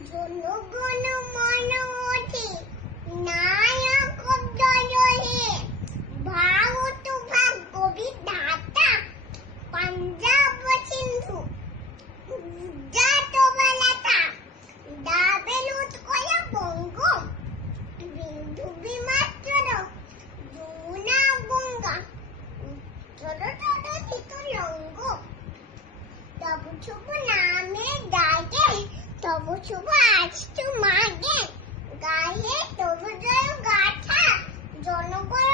জনগণ মন অধি নায়ক জয় ভারত ভাগ্য বিধাতা পাঞ্জাব সিন্ধু গুজরাট বালাতা দাবেল উৎকল বঙ্গ বিন্দু বিমাত্র যমুনা গঙ্গা উত্তর লঙ্গ তব শুভ নামে গায়ে তব শুভ আজ মাগে গায়ে তব জয় গাথা জনগণ